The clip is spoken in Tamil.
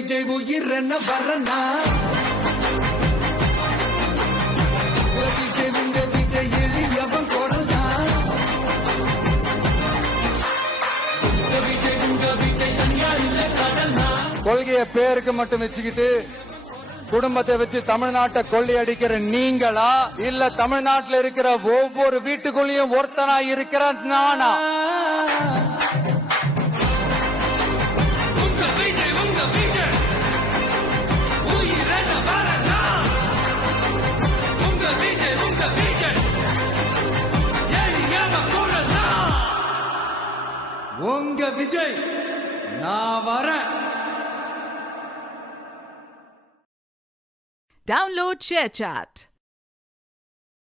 விஜய் உயிர் என்ன வரனா விஜய் உங்க விஜய் எளியவன் குரல்னா விஜய் உங்க விஜய் தனியா இல்ல கடல்னா கொள்கைய பேருக்கு மட்டும் வச்சுக்கிட்டு குடும்பத்தை வச்சு தமிழ்நாட்டை கொள்ளையடிக்கிற நீங்களா இல்ல தமிழ்நாட்டில் இருக்கிற ஒவ்வொரு வீட்டுக்குள்ளேயும் ஒருத்தனா இருக்கிற நானா? உங்க விஜய் நான் வரேன். Download ShareChat.